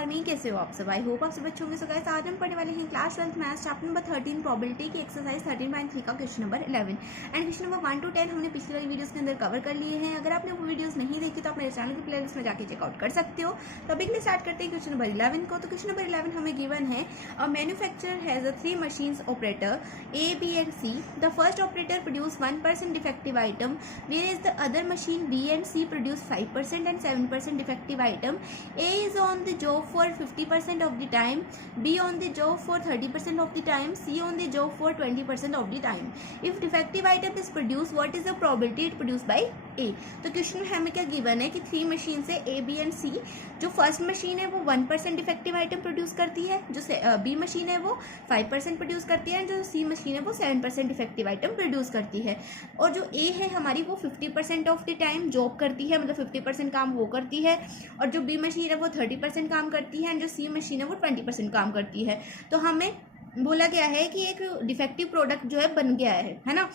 नमस्कार, मैं कैसे हो आप सब। आई होप आप सब अच्छे होंगे। सो गाइस, आज हम पढ़ने वाले हैं class 12 maths chapter number 13 probability की एक्सरसाइज 13.3 का question number 11 and question number 1 to 10 हमने पिछली वाली वीडियोस के अंदर कवर कर लिए हैं। अगर आपने वो वीडियोस नहीं देखी तो आप मेरे चैनल की प्लेलिस्ट में जाके चेकआउट कर सकते हो। तो अभी के लिए स्टार्ट करते हैं क्वेश्चन नंबर 11 को। तो क्वेश्चन नंबर 11 हमें गिवन है a manufacturer has a 3 machines operator A, B and C. The first operator produce 1% defective item, whereas the other machine B and C produce 5% and 7% defective item. A is on the job for 50% of the time, B on the job for 30% of the time, C on the job for 20% of the time. If defective item is produced, what is the probability it produced by A? तो question में हमें क्या given है कि 3 machine से A, B and C। जो first machine है वो 1% डिफेक्टिव आइटम प्रोड्यूस करती है, जो B मशीन है वो 5% प्रोड्यूस करती है, जो C मशीन है वो 7% डिफेक्टिव आइटम प्रोड्यूस करती है। और जो A है हमारी वो 50% ऑफ द टाइम जॉब करती है, मतलब 50% काम वो करती है, और जो B मशीन है वो 30% काम करती है, एंड जो C मशीन है वो 20% काम करती है। तो हमें बोला गया है कि एक डिफेक्टिव प्रोडक्ट जो है बन गया है ना,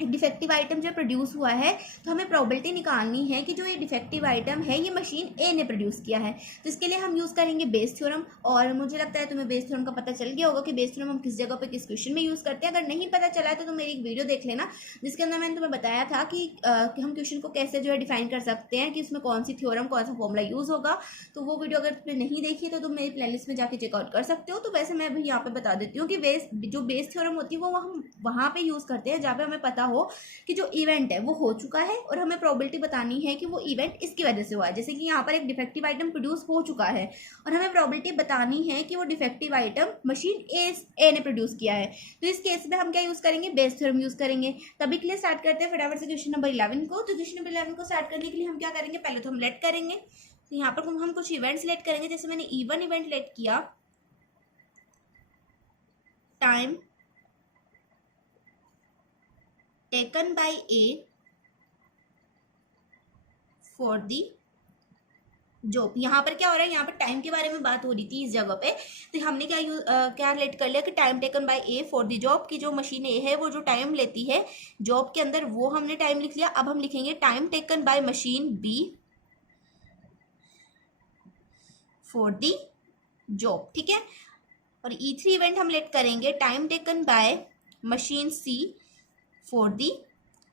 एक डिफेक्टिव आइटम जो प्रोड्यूस हुआ है। तो हमें प्रोबेबिलिटी निकालनी है कि जो ये डिफेक्टिव आइटम है ये मशीन ए ने प्रोड्यूस किया है। तो इसके लिए हम यूज़ करेंगे बेस थ्योरम, और मुझे लगता है तुम्हें बेस थ्योरम का पता चल गया होगा कि बेस थ्योरम हम किस जगह पे किस क्वेश्चन में यूज़ करते हैं। अगर नहीं पता चला है तो तुम मेरी एक वीडियो देख लेना, जिसके अंदर मैंने तुम्हें बताया था कि हम क्वेश्चन को कैसे जो है डिफाइन कर सकते हैं, कि उसमें कौन सी थ्योरम कौन सा फॉर्मूला यूज़ होगा। तो वो वीडियो अगर तुमने नहीं देखी तो तुम मेरी प्लेलिस्ट में जाके चेकआउट कर सकते हो। तो वैसे मैं अभी यहाँ पे बता देती हूँ कि जो बेस थ्योरम होती है वो हम वहाँ पे यूज़ करते हैं जहाँ पे हमें पता हो कि जो इवेंट है वो हो चुका है और हमें प्रोबेबिलिटी बतानी है कि वो इवेंट इसकी वजह से हुआ है। जैसे कि यहाँ पर एक डिफेक्टिव आइटम प्रोड्यूस हो चुका है और हमें प्रोबेबिलिटी बतानी है कि वो डिफेक्टिव आइटम मशीन ए ने प्रोड्यूस किया है। तो इस केस में हम क्या यूज करेंगे, बेस थ्योरम यूज करेंगे। तभी के लिए स्टार्ट करते हैं फटाफट से क्वेश्चन नंबर 11 को। तो क्वेश्चन नंबर 11 को स्टार्ट करने के लिए हम क्या करेंगे, पहले तो हम लेट करेंगे। तो यहाँ पर हम कुछ इवेंट सेलेक्ट करेंगे। जैसे मैंने E1 इवेंट लेट किया, time taken bye A for the job. यहाँ पर क्या हो रहा है, यहाँ पर टाइम के बारे में बात हो रही थी इस जगह पे। तो हमने क्या रिलेट कर लिया कि time taken bye A for the job, की जो मशीन ए है वो जो टाइम लेती है जॉब के अंदर वो हमने टाइम लिख लिया। अब हम लिखेंगे time taken by machine B for the job, ठीक है। और E3 इवेंट हम लेट करेंगे time taken by machine C for the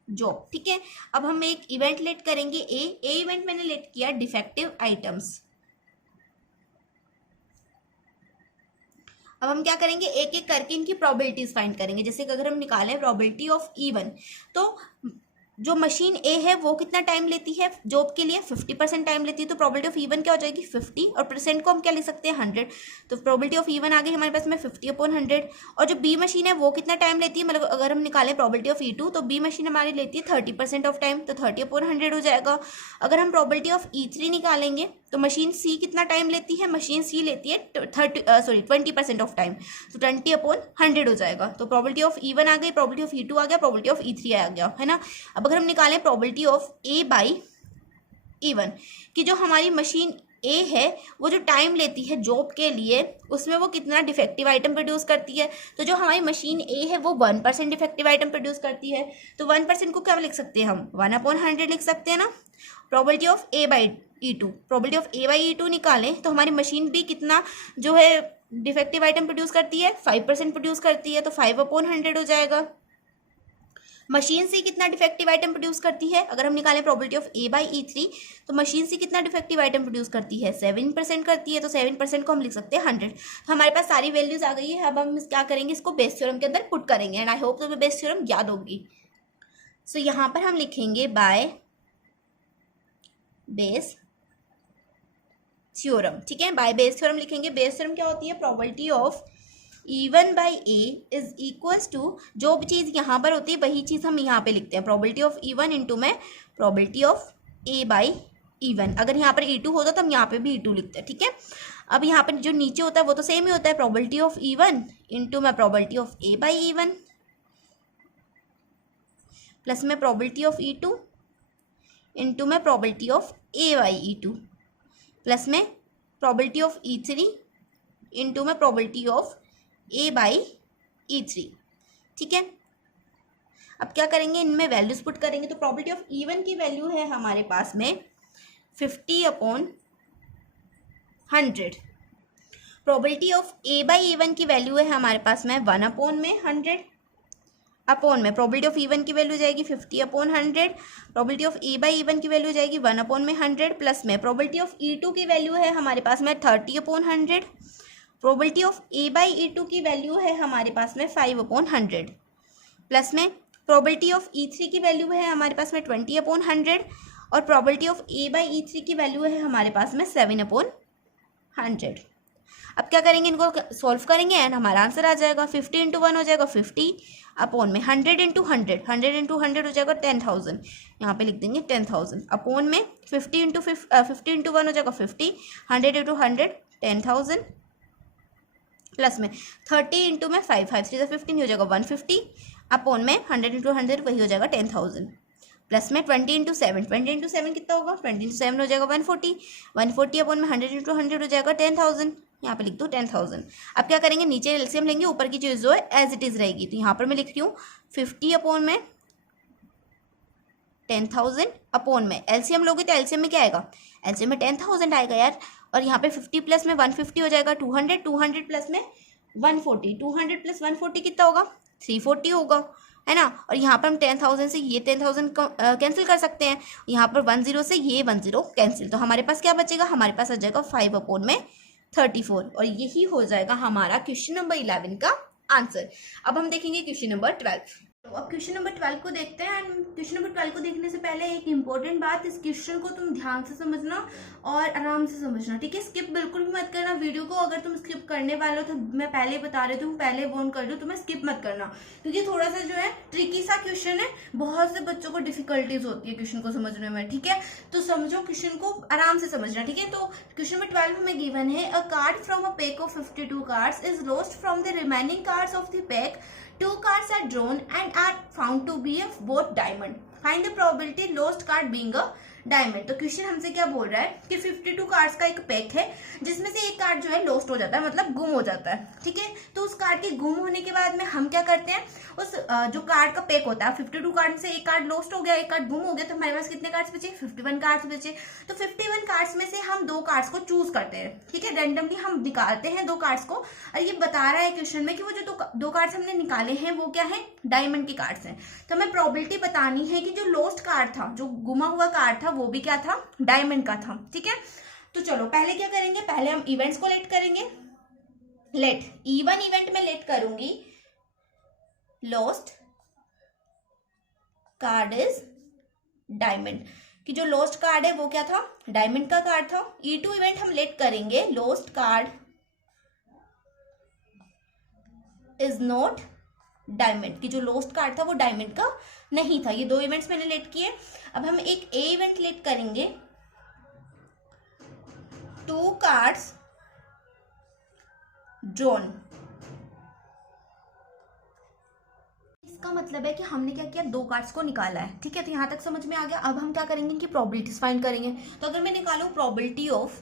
job, ठीक है। अब हम एक इवेंट लेट करेंगे ए इवेंट मैंने लेट किया डिफेक्टिव आइटम्स। अब हम क्या करेंगे, एक एक करके इनकी प्रोबेबिलिटीज फाइंड करेंगे। जैसे कि अगर हम निकालें प्रोबेबिलिटी ऑफ E1, तो जो मशीन ए है वो कितना टाइम लेती है जॉब के लिए, 50% टाइम लेती है। तो प्रोबेबिलिटी ऑफ E1 क्या हो जाएगी 50, और परसेंट को हम क्या लिख सकते हैं 100। तो प्रोबेबिलिटी ऑफ E1 आ गई हमारे पास में 50/100। और जो बी मशीन है वो कितना टाइम लेती है, मतलब अगर हम निकालें प्रोबेबिलिटी ऑफ E2, तो बी मशीन हमारी लेती है 30% ऑफ टाइम, तो 30/100 हो जाएगा। अगर हम प्रोबेबिलिटी ऑफ E3 निकालेंगे तो मशीन सी कितना टाइम लेती है, मशीन सी लेती है 20% ऑफ टाइम, तो 20/100 हो जाएगा। तो प्रोबेबिलिटी ऑफ E1 आ गई, प्रोबेबिलिटी ऑफ E2 आ गया, प्रोबेबिलिटी ऑफ E3 आ गया, है ना। अब अगर हम निकालें probability of A by E1, कि जो हमारी मशीन ए है वो जो टाइम लेती है जॉब के लिए उसमें वो कितना डिफेक्टिव आइटम प्रोड्यूस करती है। तो जो हमारी मशीन ए है वो 1% डिफेक्टिव आइटम प्रोड्यूस करती है। तो 1% को क्या लिख सकते हैं हम, 1/100 लिख सकते हैं ना। Probability of A by E2, probability of A by E2 निकालें तो हमारी मशीन भी कितना जो है डिफेक्टिव आइटम प्रोड्यूस करती है, 5% प्रोड्यूस करती है, तो 5/100 हो जाएगा। मशीन सी कितना डिफेक्टिव आइटम प्रोड्यूस करती है, अगर हम निकालें probability of A by E3, तो मशीन सी कितना डिफेक्टिव आइटम प्रोड्यूस करती है, 7% करती है, तो 7% को हम लिख सकते हैं 100। तो हमारे पास सारी वैल्यूज आ गई है। अब हम क्या करेंगे, इसको बेस थ्योरम के अंदर पुट करेंगे, एंड आई होप तुम्हें बेस थ्योरम याद होगी। सो यहाँ पर हम लिखेंगे बाय बेस थ्योरम, ठीक है। बाय बेस थ्योरम लिखेंगे। बेस थ्योरम क्या होती है, probability of E1 by A is equals to, जो भी चीज़ यहाँ पर होती है वही चीज़ हम यहाँ पे लिखते हैं, प्रोबेबिलिटी ऑफ E1 इंटू में probability of A by E1। अगर यहाँ पर E2 होता तो हम यहाँ पे भी E2 लिखते हैं, ठीक है। अब यहाँ पर जो नीचे होता है वो तो सेम ही होता है, प्रोबेबिलिटी ऑफ E1 इंटू में probability of A by E1 plus में प्रोबेबिलिटी ऑफ E2 इंटू में probability of A by E2 plus में प्रोबेबिलिटी ऑफ E3 इंटू में probability of A by E3, ठीक है। अब क्या करेंगे, इनमें वैल्यूज पुट करेंगे। तो प्रोबेबिलिटी ऑफ E1 की वैल्यू है हमारे पास में 50/100, probability of A by E1 की वैल्यू है हमारे पास में 1/100 अपॉन में प्रोबेबिलिटी ऑफ E1 की वैल्यू जाएगी 50/100, probability of A by E1 की वैल्यू जाएगी 1/100 प्लस में प्रोबेबिलिटी ऑफ E2 की वैल्यू है हमारे पास में 30/100, probability of A by E2 की वैल्यू है हमारे पास में 5/100 प्लस में प्रोबेबिलिटी ऑफ E3 की वैल्यू है हमारे पास में 20/100 और probability of A by E3 की वैल्यू है हमारे पास में 7/100। अब क्या करेंगे, इनको सॉल्व करेंगे एंड हमारा आंसर आ जाएगा 50 × 1 हो जाएगा 50 अपॉन में 100 × 100, 100 × 100 हो जाएगा 10,000, यहाँ पे लिख देंगे 10,000 अपॉन में 50 × 1 हो जाएगा 50, 100 × 100 10,000 प्लस में 30 × में 5 3 15 हो जाएगा 150 अपॉन में 100 × 100 वही हो जाएगा 10,000 प्लस में 20 × 7, 20 × 7 कितना होगा, 20 × 7 हो जाएगा 140, 140 अपॉन में 100 × 100 हो जाएगा 10,000, यहाँ पे लिख दो 10,000। अब क्या करेंगे, नीचे एलसीएम लेंगे, ऊपर की चीज़ जो है एज इट इज़ रहेगी, तो यहाँ पर मैं लिख रही हूँ 50 अपॉन में 10,000 अपॉन में एलसीएम लोगे तो एलसीएम में क्या आएगा, एलसीएम में 10,000 आएगा यार, और यहाँ पे 50 प्लस में 150 हो जाएगा 200, 200 प्लस में 140, 200 प्लस 140 कितना होगा 340 होगा, है ना। और यहाँ पर हम 10,000 से ये 10,000 कैंसिल कर सकते हैं, यहाँ पर 10 से ये 10 कैंसिल, तो हमारे पास क्या बचेगा, हमारे पास आ जाएगा 5/34 और यही हो जाएगा हमारा क्वेश्चन नंबर 11 का आंसर। अब हम देखेंगे क्वेश्चन नंबर 12। तो अब क्वेश्चन नंबर 12 को देखते हैं एंड क्वेश्चन नंबर 12 को देखने से पहले एक इंपॉर्टेंट बात, इस क्वेश्चन को तुम ध्यान से समझना और आराम से समझना, ठीक है। स्किप बिल्कुल भी मत करना वीडियो को, अगर तुम स्किप करने वाले हो तो मैं पहले बता रही हूँ, पहले वार्न कर दूँ, तुम्हें स्किप मत करना, क्योंकि थोड़ा सा जो है ट्रिकी सा क्वेश्चन है, बहुत से बच्चों को डिफिकल्टीज होती है क्वेश्चन को समझने में, ठीक है। तो समझो, क्वेश्चन को आराम से समझना, ठीक है। तो क्वेश्चन नंबर 12 में गिवन है अ card from a pack of 52 cards is lost from the remaining cards of the pack, 2 cards are drawn and are found to be of both diamond. Find the probability lost card being a diamond. तो question हमसे क्या बोल रहा है कि 52 cards का एक pack है जिसमें से एक कार्ड जो है लॉस्ट हो जाता है, मतलब गुम हो जाता है, ठीक है। तो उस कार्ड के गुम होने के बाद में हम क्या करते हैं, उस जो कार्ड का पैक होता है 52 कार्ड में से एक कार्ड लॉस्ट हो गया, एक कार्ड गुम हो गया, तो हमारे पास कितने कार्ड्स बचे, 51 कार्ड्स बचे। तो 51 कार्ड्स में से हम 2 कार्ड्स को चूज करते हैं, ठीक है, रैंडमली हम निकालते हैं 2 कार्ड्स को, और ये बता रहा है क्वेश्चन में कि वो जो 2 कार्ड्स हमने निकाले हैं वो क्या है, डायमंड के कार्ड्स हैं। तो हमें प्रोबेबिलिटी बतानी है कि जो लॉस्ट कार्ड था, जो गुमा हुआ कार्ड था, वो भी क्या था, डायमंड का था, ठीक है। तो चलो पहले क्या करेंगे, पहले हम इवेंट्स को लेट करेंगे। लेट E1 इवेंट में लेट करूंगी लॉस्ट कार्ड इज डायमंड, कि जो लॉस्ट कार्ड है वो क्या था, डायमंड का कार्ड था। E2 इवेंट हम लेट करेंगे lost card is not diamond, कि जो लॉस्ट कार्ड था वो डायमंड का नहीं था। ये 2 इवेंट्स मैंने लेट किए। अब हम एक ए इवेंट लेट करेंगे, 2 कार्ड्स ड्रॉन। इसका मतलब है कि हमने क्या किया, 2 कार्ड्स को निकाला है, ठीक है। तो यहां तक समझ में आ गया। अब हम क्या करेंगे, इनकी प्रोबेबिलिटीज फाइंड करेंगे। तो अगर मैं निकालूं प्रोबेबिलिटी ऑफ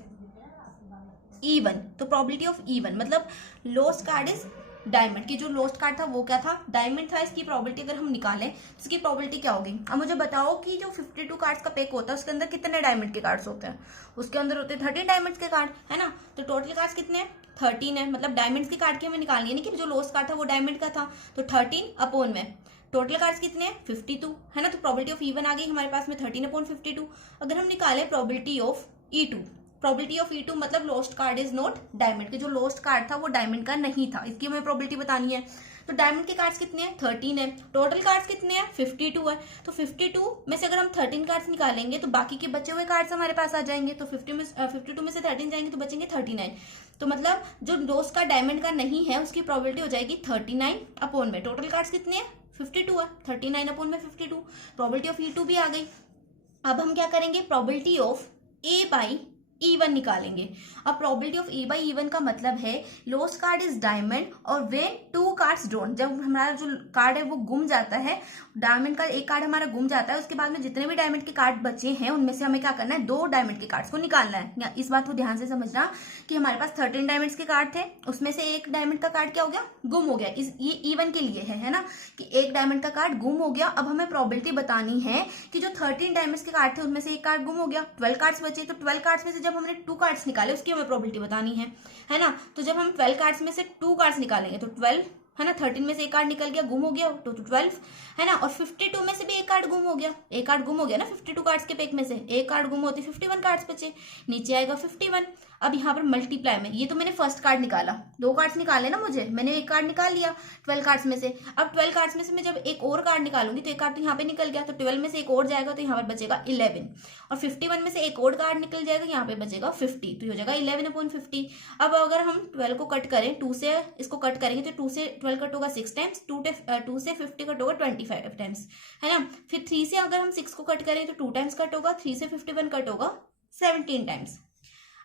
E1, तो प्रोबेबिलिटी ऑफ E1 मतलब लॉस्ट कार्ड इज डायमंड, की जो लॉस्ट कार्ड था वो क्या था, डायमंड था। इसकी प्रोबेबिलिटी अगर हम निकालें तो इसकी प्रोबेबिलिटी क्या होगी। अब मुझे बताओ कि जो 52 कार्ड्स का पैक होता है उसके अंदर कितने डायमंड के कार्ड्स होते हैं, उसके अंदर होते हैं 13 डायमंड्स के कार्ड, है ना। तो टोटल कार्ड्स कितने हैं, 13 है, मतलब डायमंड्स के कार्ड की हमें निकालनी है, नहीं कि जो लॉस्ट कार्ड था वो डायमंड का था। तो 13 अपॉन में टोटल कार्ड्स कितने हैं, 52, है ना। तो प्रोबेबिलिटी ऑफ E1 आ गई हमारे पास में 13/52। अगर हम निकालें probability of E2, probability of E2 मतलब lost card is not diamond, के जो लॉस्ट कार्ड था वो डायमंड का नहीं था, इसकी हमें प्रोबेबिलिटी बतानी है। तो डायमंड के कार्ड्स कितने हैं, 13 है, टोटल कार्ड्स कितने हैं, 52 है। तो 52 में से अगर हम 13 कार्ड्स निकालेंगे तो बाकी के बचे हुए कार्ड्स हमारे पास आ जाएंगे। तो 52 में से 13 जाएंगे तो बचेंगे 39। तो मतलब जो लॉस्ट कार्ड डायमंड का नहीं है उसकी प्रोबेबिलिटी हो जाएगी 39 अपॉन में टोटल कार्ड्स कितने हैं, 52 है, 39 अपॉन में 52। प्रोबेबिलिटी ऑफ E2 भी आ गई। अब हम क्या करेंगे, probability of A by E1 निकालेंगे। अब probability of A by E1 का मतलब है लॉस्ट कार्ड इज डायमंड और व्हेन 2 कार्ड्स ड्रॉन, जब हमारा जो कार्ड है वो गुम जाता है, डायमंड का एक कार्ड हमारा गुम जाता है, उसके बाद में जितने भी डायमंड के कार्ड बचे हैं उनमें से हमें क्या करना है, 2 डायमंड के कार्ड्स को निकालना है। इस बात को ध्यान से समझना कि हमारे पास 13 डायमंड्स के कार्ड थे, उसमें से एक डायमंड का कार्ड क्या हो गया, गुम हो गया। ये E1 के लिए है ना, कि एक डायमंड का कार्ड गुम हो गया। अब हमें प्रोबेबिलिटी बतानी है कि जो 13 डायमंड्स के कार्ड थे उनमें से एक कार्ड गुम हो गया, 12 कार्ड्स बचे, तो 12 कार्ड्स में से जब हमने 2 कार्ड्स निकाले उसकी हमें प्रोबेबिलिटी बतानी है ना। तो जब हम 12 कार्ड्स में से 2 कार्ड्स निकालेंगे तो 12 है ना, 13 में से एक कार्ड निकल गया, गुम हो गया, तो 12 है ना। और 52 में से भी एक कार्ड गुम हो गया, एक कार्ड गुम हो गया ना 52 कार्ड्स के पैक में से, एक कार्ड गुम होती 51 कार्ड्स बचे, नीचे आएगा 51। अब यहाँ पर मल्टीप्लाई में, ये तो मैंने फर्स्ट कार्ड निकाला, 2 कार्ड्स निकाले ना मुझे, मैंने एक कार्ड निकाल लिया 12 कार्ड्स में से। अब 12 कार्ड्स में से मैं जब एक और कार्ड निकालूंगी तो एक कार्ड तो यहाँ पे निकल गया, तो 12 में से एक और जाएगा तो यहाँ पर बचेगा 11, और 51 में से एक और कार्ड निकल जाएगा, यहाँ पे बचेगा 50, तो ये हो जाएगा 11/50। अब अगर हम 12 को कट करें, 2 से इसको कट करेंगे तो 2 से 12 कट होगा 6 टाइम्स, 2 से 50 कट होगा 25 टाइम्स, है ना। फिर 3 से अगर हम 6 को कट करें तो 2 टाइम्स कट होगा, 3 से 51 कट होगा 17 टाइम्स।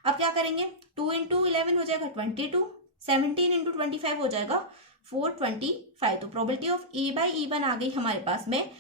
अब क्या करेंगे, 2 इंटू 11 हो जाएगा 22, 17 इंटू 25 हो जाएगा 425। तो प्रोबेबिलिटी ऑफ E/E1 आ गई हमारे पास में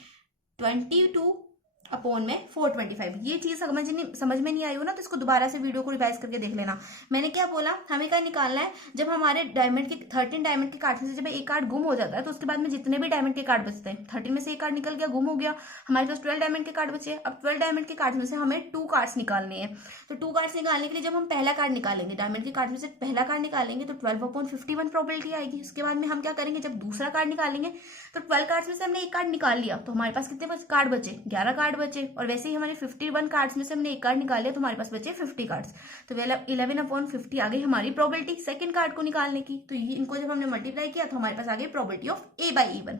22/425। ये चीज समझ में नहीं आई हो ना, तो इसको दोबारा से वीडियो को रिवाइज करके देख लेना। मैंने क्या बोला, हमें क्या निकालना है, जब हमारे डायमंड के 13 डायमंड के कार्ड में से जब एक कार्ड गुम हो जाता है तो उसके बाद में जितने भी डायमंड के कार्ड बचते हैं, 13 में से एक कार्ड निकल गया, गुम हो गया, हमारे पास 12 डायमंड के कार्ड बचे। अब 12 डायमंड के कार्ड में से हमें 2 कार्ड्स निकालने हैं। तो 2 कार्ड्स निकालने के लिए जब हम पहला कार्ड निकालेंगे, डायमंड के कार्ड में से पहला कार्ड निकालेंगे तो 12/51 प्रोबेबिलिटी आएगी। उसके बाद में हम क्या करेंगे, जब दूसरा कार्ड निकालेंगे तो 12 कार्ड्स में से हमने एक कार्ड निकाल लिया, तो हमारे पास कितने कार्ड बचे, 11 कार्ड बचे। और वैसे ही हमारे 51 कार्ड्स में से हमने एक कार्ड निकाल लिया तो हमारे पास बचे 50 कार्ड्स, तो 11/50 आ गई हमारी प्रोबेबिलिटी सेकंड कार्ड को निकालने की। तो इनको जब हमने मल्टीप्लाई किया तो हमारे पास आ गई प्रोबेबिलिटी ऑफ A/E1।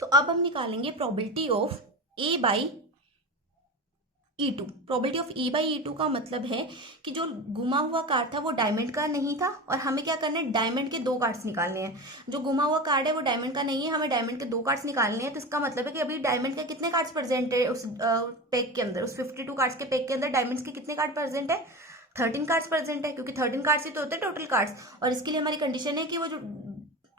तो अब हम निकालेंगे probability of A/E2। Probability of E/E2 का मतलब है कि जो गुमा हुआ कार्ड था वो डायमंड का नहीं था, और हमें क्या करना है, डायमंड के 2 कार्ड्स निकालने हैं। जो गुमा हुआ कार्ड है वो डायमंड का नहीं है, हमें डायमंड के 2 कार्ड्स निकालने हैं। तो इसका मतलब है कि अभी डायमंड के कितने कार्ड्स प्रेजेंट है उस पैक के अंदर, उस 52 कार्ड्स के पैक के अंदर डायमंड्स के कितने कार्ड प्रेजेंट है, 13 कार्ड्स प्रेजेंट है, क्योंकि 13 कार्ड्स ही तो होते हैं टोटल कार्ड्स। और इसके लिए हमारी कंडीशन है कि वो जो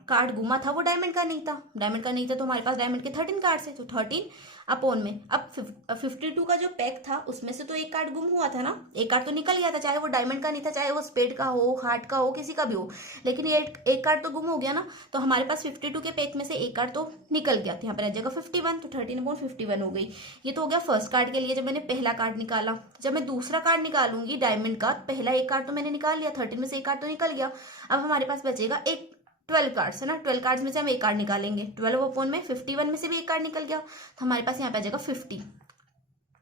कार्ड गुमा था वो डायमंड का नहीं था, डायमंड का नहीं था तो हमारे पास डायमंड के 13 कार्ड्स है, तो 13 अपॉन में। अब 52 का जो पैक था उसमें से तो एक कार्ड गुम हुआ था ना, एक कार्ड तो निकल गया था, चाहे वो डायमंड का नहीं था, चाहे वो स्पेड का हो, हार्ट का हो, किसी का भी हो, लेकिन ये एक कार्ड तो गुम हो गया ना। तो हमारे पास 52 के पैक में से एक कार्ड तो निकल गया, तो यहाँ पर आ जाएगा 51, तो 13/51 हो गई। ये तो हो गया फर्स्ट कार्ड के लिए, जब मैंने पहला कार्ड निकाला। जब मैं दूसरा कार्ड निकालूंगी डायमंड का, पहला एक कार्ड तो मैंने निकाल लिया, 13 में से एक कार्ड तो निकल गया। अब हमारे पास बचेगा 12 कार्ड्स है ना, 12 कार्ड्स में से हम एक कार्ड निकालेंगे, 12/51 में से भी एक कार्ड निकल गया, तो हमारे पास यहाँ पे आ जाएगा 50,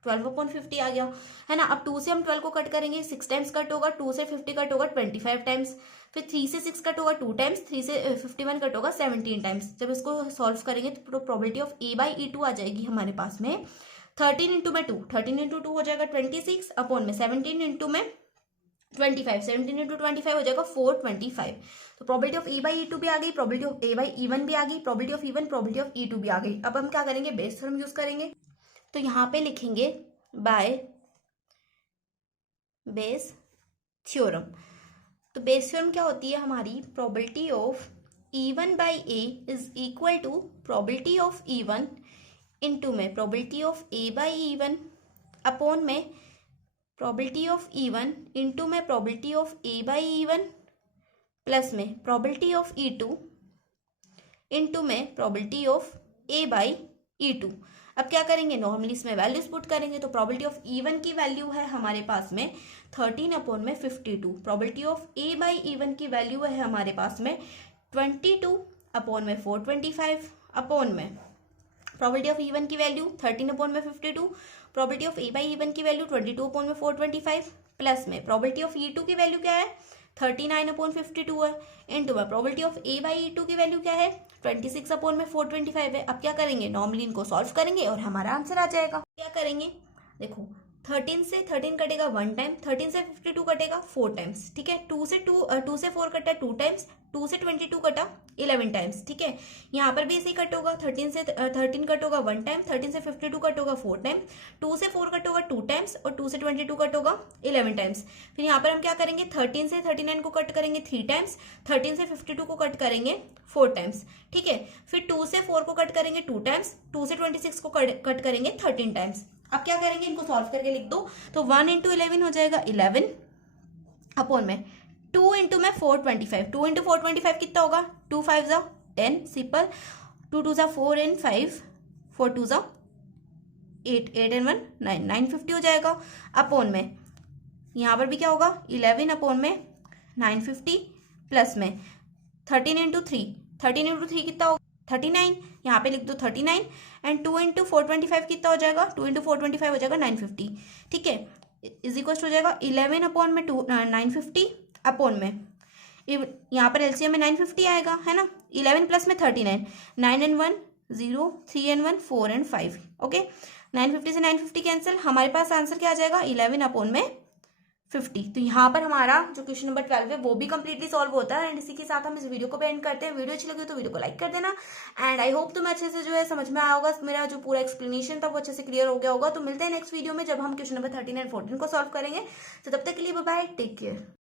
12/50 आ गया, है ना। अब 2 से हम 12 को कट करेंगे, 6 टाइम्स कट होगा, 2 से 50 कट होगा 25 टाइम्स, फिर 3 से 6 कट होगा 2 टाइम्स, 3 से 51 कट होगा 17 टाइम्स। जब इसको सॉल्व करेंगे तो प्रोबेबिलिटी ऑफ A/E2 आ जाएगी हमारे पास में 13 इंटू में 2, 13 इंटू 2 हो जाएगा 26 अपॉन में 17 इंटू में 25, 17 इंटू 25 हो जाएगा 425। तो प्रोबेबिलिटी ऑफ E/E2 भी आ गई, प्रोबेबिलिटी ऑफ A/E1 भी आ गई, probability of E1, probability of E2 भी आ गई। अब हम क्या करेंगे, बेस थ्योरम यूज करेंगे। तो यहाँ पे लिखेंगे बाय बेस थ्योरम। तो बेस थ्योरम क्या होती है हमारी, probability of E1/A is equal to probability of E1 into में प्रोबेबिलिटी ऑफ A/E1 अपॉन में प्रोबेबिलिटी ऑफ E1 इंटू में प्रोबेबिलिटी ऑफ A/E1 प्लस में प्रोबेबिलिटी ऑफ E2 इंटू में प्रोबेबिलिटी ऑफ A/E2। अब क्या करेंगे, नॉर्मली इसमें वैल्यूज पुट करेंगे। तो प्रोबेबिलिटी ऑफ E1 की वैल्यू है हमारे पास में 13 अपॉन में 52, प्रोबेबिलिटी ऑफ A/E1 की वैल्यू है हमारे पास में 22 अपॉन में 425 अपॉन में प्रोबेबिलिटी ऑफ E1 की वैल्यू 13 अपॉन में 52, प्रोबेबिलिटी ऑफ A/E1 की वैल्यू 22 अपॉन में 425 प्लस में प्रोबेबिलिटी ऑफ E2 की वैल्यू क्या है 39/52 है, इंटू में प्रोबेबिलिटी ऑफ A/E2 की वैल्यू क्या है 26 अपॉन में 425 है। अब क्या करेंगे, नॉर्मली इनको सॉल्व करेंगे और हमारा आंसर आ जाएगा। क्या करेंगे, देखो 13 से 13 कटेगा 1 टाइम, 13 से 52 कटेगा 4 टाइम्स, ठीक है। 2 से 4 कटा 2 टाइम्स, 2 से 22 कटा 11 टाइम्स, ठीक है। यहाँ पर भी ऐसे ही कट होगा, 13 कट होगा 1 टाइम, 13 से 52 कट होगा 4 टाइम, 2 से 4 कट होगा 2 टाइम्स और 2 से 22 कट होगा 11 टाइम्स। फिर यहाँ पर हम क्या करेंगे, 13 से 39 को कट करेंगे 3 टाइम्स, 13 से 52 को कट करेंगे 4 टाइम्स, ठीक है। फिर 2 से 4 को कट करेंगे 2 टाइम्स, 2 से 26 को कट करेंगे 13 टाइम्स। अब क्या करेंगे, इनको सॉल्व करके लिख दो। तो 1 इंटू 11 हो जाएगा 11 अपॉन में 2 इंटू में 425, 2 इंटू 425 कितना होगा 2 5 जा 10 सिंपल, 2 2 जा 4 एंड 5, 4 2 जा 8, 8 एंड 1 9, 950 हो जाएगा अपॉन में यहाँ पर भी क्या होगा 11 अपॉन में 950 प्लस में 13 इंटू 3, 13 इंटू 3 कितना होगा 39, यहाँ पे लिख दो 39 एंड 2 इंटू 425 कितना हो जाएगा 2 इंटू 425 हो जाएगा 950, ठीक है, इज इक्वल हो जाएगा 11 अपॉन में 950 अपॉन में यहाँ पर एलसीएम में 950 आएगा है ना, 11 प्लस में 39, 9 एंड 1 0, 3 एंड 1 4 एंड 5, ओके, 950 से 950 कैंसिल, हमारे पास आंसर क्या आ जाएगा 11 अपॉन में 50। तो यहाँ पर हमारा जो क्वेश्चन नंबर 12 है वो भी कंप्लीटली सॉल्व होता है। एंड इसी के साथ हम इस वीडियो को भी एंड करते हैं। वीडियो अच्छी लगी तो वीडियो को लाइक कर देना एंड आई होप तुम्हें अच्छे से जो है समझ में आया होगा, मेरा जो पूरा एक्सप्लेनेशन था वो अच्छे से क्लियर हो गया होगा। तो मिलते हैं नेक्स्ट वीडियो में जब हम क्वेश्चन नंबर 13 एंड 14 को सॉल्व करेंगे। तो तब तक के लिए बाय बाय, टेक केयर।